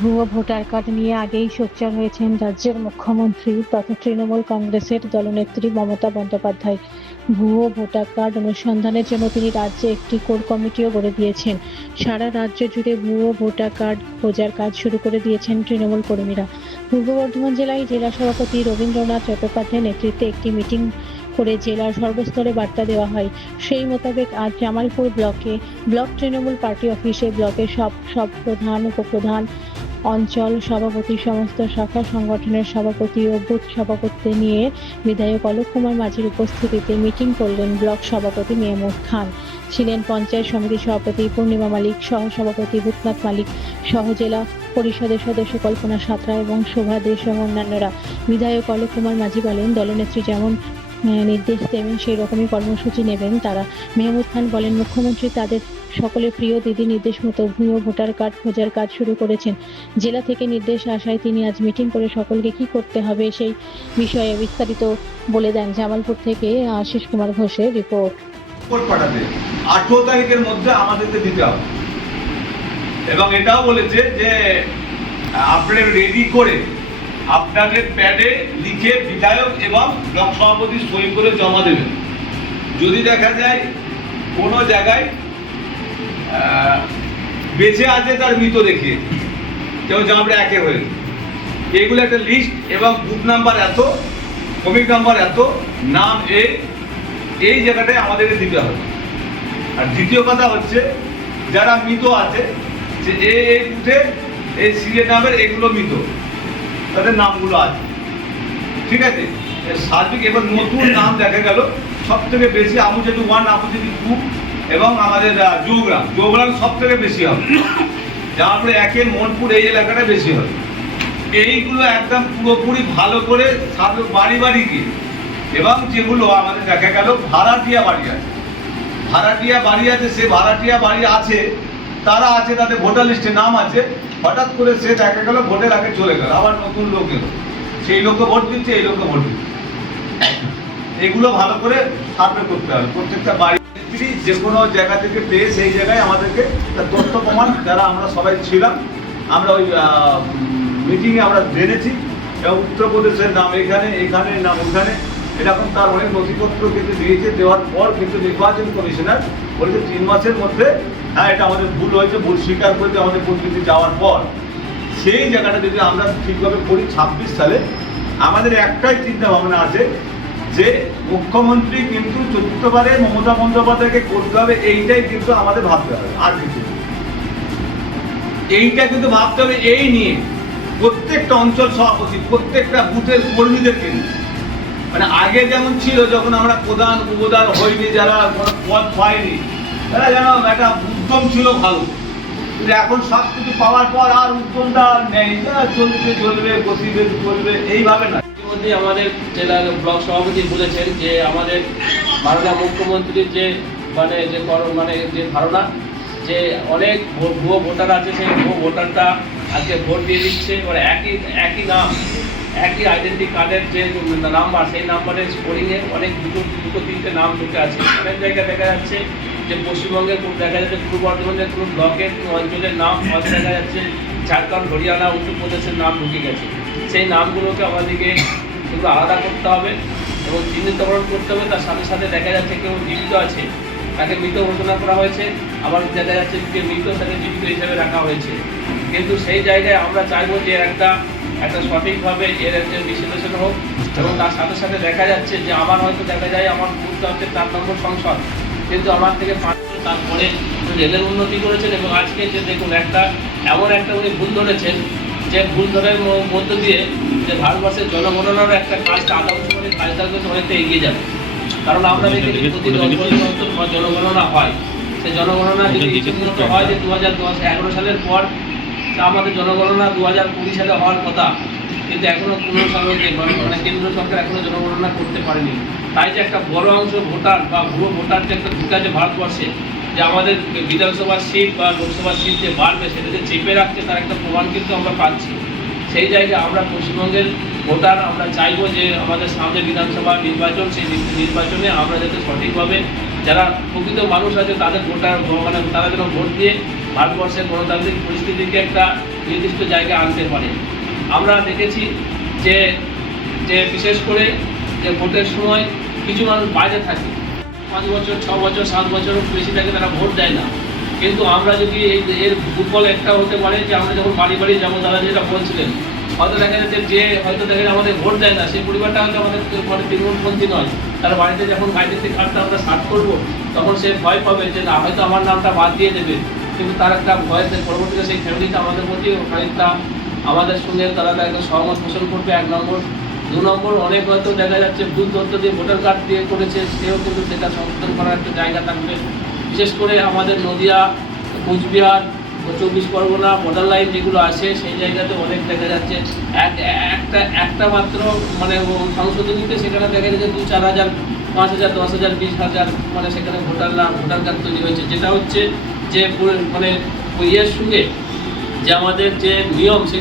ভুয়ো voter card নিয়ে আগেই সোচ্চার হয়েছেন রাজ্যের মুখ্যমন্ত্রী তথা তৃণমূল কংগ্রেসের দলনেত্রী মমতা বন্দ্যোপাধ্যায়। ভুয়ো ভোটার কার্ড অনুসন্ধানের জন্য তিনি রাজ্যে একটি কোর কমিটিও গড়ে দিয়েছেন। সারা রাজ্য জুড়ে ভুয়ো ভোটার কার্ড খোঁজার কাজ শুরু করে দিয়েছেন তৃণমূল কর্মীরা। পূর্ব বর্ধমান জেলায় জেলা সভাপতি রবীন্দ্রনাথ চট্টোপাধ্যায়ের নেতৃত্বে একটি মিটিং করে জেলার সর্বস্তরে বার্তা দেওয়া হয়। সেই মোতাবেক আজ জামালপুর ব্লকে, ব্লক তৃণমূল পার্টি অফিসে ব্লকের সব সব প্রধান, উপপ্রধান অঞ্চল সভাপতি সমস্ত শাখা সংগঠনের সভাপতি ও বুথ সভাপতি নিয়ে বিধায়ক অলোক কুমার মাঝির উপস্থিতিতে মিটিং করলেন ব্লক সভাপতি মেহমুদ খান। ছিলেন পঞ্চায়েত সমিতি সভাপতি পূর্ণিমা মালিক, সহ সভাপতি ভূতনাথ মালিক, সহ জেলা পরিষদের সদস্য কল্পনা সাঁতরা এবং শোভা দে সহ অন্যান্যরা। বিধায়ক অলোক কুমার মাঝি বলেন, দলনেত্রী যেমন নির্দেশ দেবেন সেই রকমই কর্মসূচি নেবেন তারা। মেহমুদ খান বলেন, মুখ্যমন্ত্রী তাদের সকলের প্রিয় দিদি নির্দেশ মতো ভুয়ো ভোটার কার্ড খোঁজার কাজ শুরু করেছেন। জেলা থেকে নির্দেশ আসায় তিনি আজ মিটিং করে সকলকে কি করতে হবে সেই বিষয়ে বিস্তারিত বলে দেন জামালপুর থেকে আশিস কুমার ঘোষের রিপোর্ট। রিপোর্ট পাঠাবে। আঠেরো তারিখের মধ্যে আমাদেরকে দিতে হবে। এবং এটাও বলেছে যে আপনাদের রেডি করে আপনাদের প্যাডে লিখে বিধায়ক এবং ব্লক সভাপতি সই করে জমা দেবেন। যদি দেখা যায় কোনো জায়গায় বেঁচে আছে তার মৃত দেখিয়ে যেমন জামাটা একে হয়ে এগুলো একটা লিস্ট এবং বুথ নাম্বার এত কমিক নাম্বার এত, নাম এ, এই জায়গাটায় আমাদেরকে দিতে হবে। আর দ্বিতীয় কথা হচ্ছে, যারা মৃত আছে, যে এ এই বুথে এই সিরিয়াল নামের এগুলো মৃত। তাদের নামগুলো আছে। ঠিক আছে? সার্বিক এবার নতুন নাম দেখা গেল। সব থেকে বেশি আমুজেদু ওয়ান আমুজেদু টু এবং আমাদের আহ, জৌগ্রাম। জৌগ্রাম সব থেকে বেশি হবে। জামালপুরে একে মনপুর এই এলাকাটা বেশি হবে। এইগুলো একদম পুরোপুরি ভালো করে বাড়ি বাড়ি গিয়ে এবং যেগুলো আমাদের দেখা গেল ভাড়াটিয়া বাড়ি আছে। ভাড়াটিয়া বাড়ি আছে সে ভাড়াটিয়া বাড়ি আছে তারা আছে তাদের ভোটার লিস্টে নাম আছে। হঠাৎ করে সে দেখা গেল ভোটের আগে চলে গেল আবার নতুন লোক এলো। সেই লোককে ভোট দিচ্ছে এই লোককে ভোট দিচ্ছে। এগুলো ভালো করে সার্ভে করতে হবে। প্রত্যেকটা বাড়ি যে কোনো জায়গা থেকে পেয়ে সেই জায়গায় আমাদেরকে তথ্য প্রমাণ, যারা আমরা সবাই ছিলাম। আমরা ওই মিটিংয়ে আমরা জেনেছি। এবং উত্তরপ্রদেশের নাম এখানে এখানে, নাম ওখানে। এরকম তার অনেক নথিপত্র কিন্তু দিয়েছে। দেওয়ার পর কিন্তু নির্বাচন কমিশনার বলেছে তিন মাসের মধ্যে হ্যাঁ এটা আমাদের ভুল হয়েছে, ভুল স্বীকার করেছে আমাদের প্রতিনিধি যাওয়ার পর। সেই জায়গাটা যদি আমরা ঠিকভাবে করি, ছাব্বিশ সালে, আমাদের একটাই চিন্তা ভাবনা আছে যে মুখ্যমন্ত্রী কিন্তু চতুর্থবারে মমতা বন্দ্যোপাধ্যায়কে করতে হবে, এইটাই কিন্তু আমাদের ভাবতে হবে, আর কিছু এইটা কিন্তু ভাবতে হবে এই নিয়ে। প্রত্যেকটা অঞ্চল সভাপতি, প্রত্যেকটা বুথের কর্মীদেরকে মানে আগে যেমন ছিল যখন আমরা প্রধান উপদান হইনি, যারা কোনো পদ পাইনি তারা যেন একটা উদ্যম ছিল ভালো। কিন্তু এখন সব কিছু পাওয়ার পর আর উদ্যমটা নেই। চলবে চলবে বসিবে চলবে এইভাবে না। ইতিমধ্যে আমাদের জেলা ব্লক সভাপতি বলেছেন যে আমাদের মাননীয় মুখ্যমন্ত্রীর যে মানে যে মানে যে ধারণা, যে অনেক ভুয়ো ভোটার আছে, সেই ভুয়ো ভোটারটা আজকে ভোট দিয়ে দিচ্ছে। এবার একই একই নাম, একই আইডেন্টি কার্ডের যে নাম্বার সেই নাম্বারের স্কোরিংয়ে অনেক দুটো দুটো, তিনটে নাম ঢুকে আছে। অনেক জায়গায় দেখা যাচ্ছে যে পশ্চিমবঙ্গের দেখা যাচ্ছে পূর্ব বর্ধমানের কোনো ব্লকের কোনো অঞ্চলের নাম দেখা যাচ্ছে ঝাড়খণ্ড, হরিয়ানা, উত্তরপ্রদেশের নাম ঢুকে গেছে। সেই নামগুলোকে আমাদেরকে এগুলো আলাদা করতে হবে এবং চিহ্নিতকরণ করতে হবে, তার সাথে সাথে দেখা যাচ্ছে কেউ জীবিত আছে, তাকে মৃত ঘোষণা করা হয়েছে। আবার দেখা যাচ্ছে যে মৃত তাকে জীবিত হিসেবে রাখা হয়েছে। কিন্তু সেই জায়গায় আমরা চাইব যে একটা একটা সঠিকভাবে এর একটা বিশ্লেষণ হোক এবং তার সাথে সাথে দেখা যাচ্ছে যে আমার হয়তো দেখা যায় আমার বুথটা হচ্ছে চার নম্বর সংসদ, কিন্তু আমার থেকে পাঁচ তারপরে রেলের উন্নতি করেছেন এবং আজকে যে দেখুন একটা এমন একটা উনি ভুল ধরেছেন যে ভুল ধরার মধ্য দিয়ে যে ভারতবর্ষের জনগণনার একটা কাজটা আগামী সময়ে কাজটা কিন্তু অনেকটা এগিয়ে যাবে। কারণ আমরা দেখেছি প্রতি জনগণনা হয়। সেই জনগণনা যদি হয় যে দু হাজার দশ এগারো সালের পর আমাদের জনগণনা দু হাজার কুড়ি সালে হওয়ার কথা। কিন্তু এখনও কোনো সরকারকে মানে কেন্দ্র সরকার এখনও জনগণনা করতে পারেনি। তাই যে একটা বড় অংশ ভোটার বা ভুয়ো ভোটার যে একটা ঢুকে আছে ভারতবর্ষে যে আমাদের বিধানসভার সিট বা লোকসভার সিট যে বাড়বে, সেটা যে চেপে রাখছে, তার একটা প্রমাণ কিন্তু আমরা পাচ্ছি। সেই জায়গায় আমরা পশ্চিমবঙ্গের ভোটার, আমরা চাইব যে আমাদের সামনে বিধানসভা নির্বাচন, সেই নির্বাচনে আমরা যাতে সঠিকভাবে যারা প্রকৃত মানুষ আছে, তাদের ভোটার মানে তারা যেন ভোট দিয়ে ভারতবর্ষের গণতান্ত্রিক পরিস্থিতিকে একটা নির্দিষ্ট জায়গায় আনতে পারে। আমরা দেখেছি যে যে বিশেষ করে যে ভোটের সময় কিছু মানুষ বাইরে থাকে। পাঁচ বছর, ছ বছর, সাত বছর বেশি থাকে তারা ভোট দেয় না। কিন্তু আমরা যদি এর দুর্বল একটা হতে পারে যে আমরা যখন বাড়ি বাড়ি যাব দাদা যেটা বলছিলেন, হয়তো দেখা যাচ্ছে যে, হয়তো দেখা যাচ্ছে আমাদের ভোট দেয় না, সেই পরিবারটা হয়তো আমাদের মানে তৃণমূলপন্থী নয়। তার বাড়িতে যখন আইডেন্টি কার্ডটা আমরা সার্চ করব, তখন সে ভয় পাবে যে, না, হয়তো আমার নামটা বাদ দিয়ে দেবে। কিন্তু তার একটা ভয়েতে পরবর্তীতে সেই ফ্যামিলিটা আমাদের প্রতি খানিকটা আমাদের সঙ্গে তারা একটা সহমত পোষণ করবে, এক নম্বর। দু নম্বর, অনেক হয়তো দেখা যাচ্ছে ভুল তথ্য দিয়ে ভোটার কার্ড দিয়ে করেছে, সেও কিন্তু সেটা সংশোধন করার একটা জায়গা থাকবে। বিশেষ করে আমাদের নদিয়া, কোচবিহার, চব্বিশ পরগনা বর্ডার লাইন যেগুলো আছে, সেই জায়গাতে অনেক দেখা যাচ্ছে। এক, একটা একটা মাত্র মানে সংশোধনীতে সেখানে দেখা যাচ্ছে দু চার হাজার, পাঁচ হাজার, দশ হাজার, বিশ হাজার মানে সেখানে ভোটার নাম ভোটার কার্ড তৈরি হয়েছে। যেটা হচ্ছে যে মানে ইয়ের সঙ্গে যে আমাদের যে নিয়ম, সেই